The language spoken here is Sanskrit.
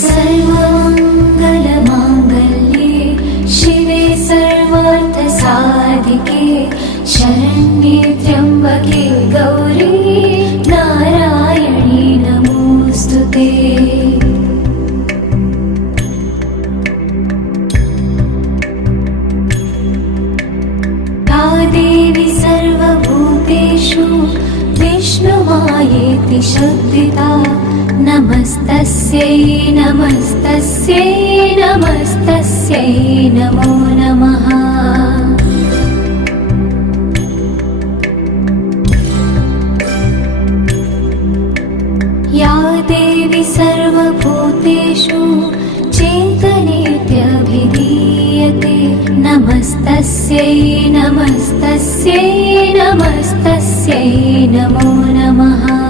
सर्वमङ्गलमाङ्गल्ये शिवे सर्वार्थसाधिके शरण्ये त्र्यम्बके गौरी नारायणी नमोऽस्तुते। या देवी सर्वभूतेषु विष्णुमायेति शब्दिता नमस्तस्यै नमस्तस्यै नमस्तस्यै नमो नमः। या देवी सर्वभूतेषु चेतनेत्यभिधीयते नमस्तस्यै नमस्तस्यै नमस्तस्यै नमो नमः।